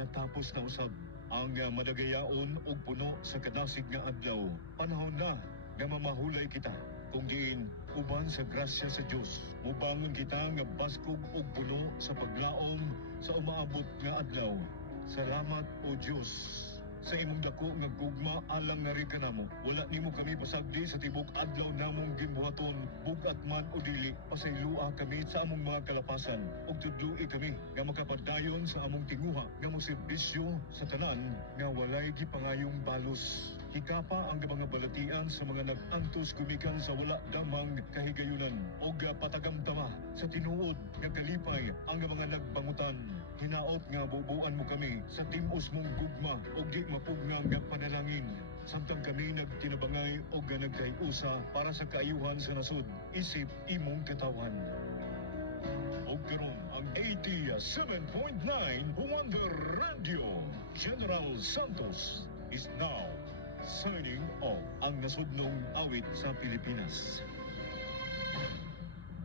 natapos na usab ang madagayaon og puno sa kadasig nga adlaw. Panahon na nga mamahulay kita. Kung diin, uban sa grasya sa Dios, mubangon kita nga baskog og puno sa paglaom sa umaabot nga adlaw. Salamat o Dios sa imong dako nga gugma alang nga rin kanamo. Wala nimo kami pasagdi sa tibok adlaw namong gimbuhaton, bugat man o dili. Pasaylua kami sa among mga kalapasan ug tudloi kami nga makapadayon sa among tinguha nga moserbisyo sa tanan nga walay gipangayong balos. Hikapa ang mga balatian sa mga nag-antos gumikan sa wala damang kahigayunan o patagamtama sa tinuod nga kalipay ang mga nagbangutan. Hinaot nga bubuan mo kami sa timos mong gugma o di mapugnang nga panalangin. Samtang kami nagtinabangay o nagkayusa para sa kaayuhan sa nasud, isip imong katawan. O karon ang 87.9 Wonder Radio. General Santos is now signing off. Ang nasudnong awit sa Pilipinas.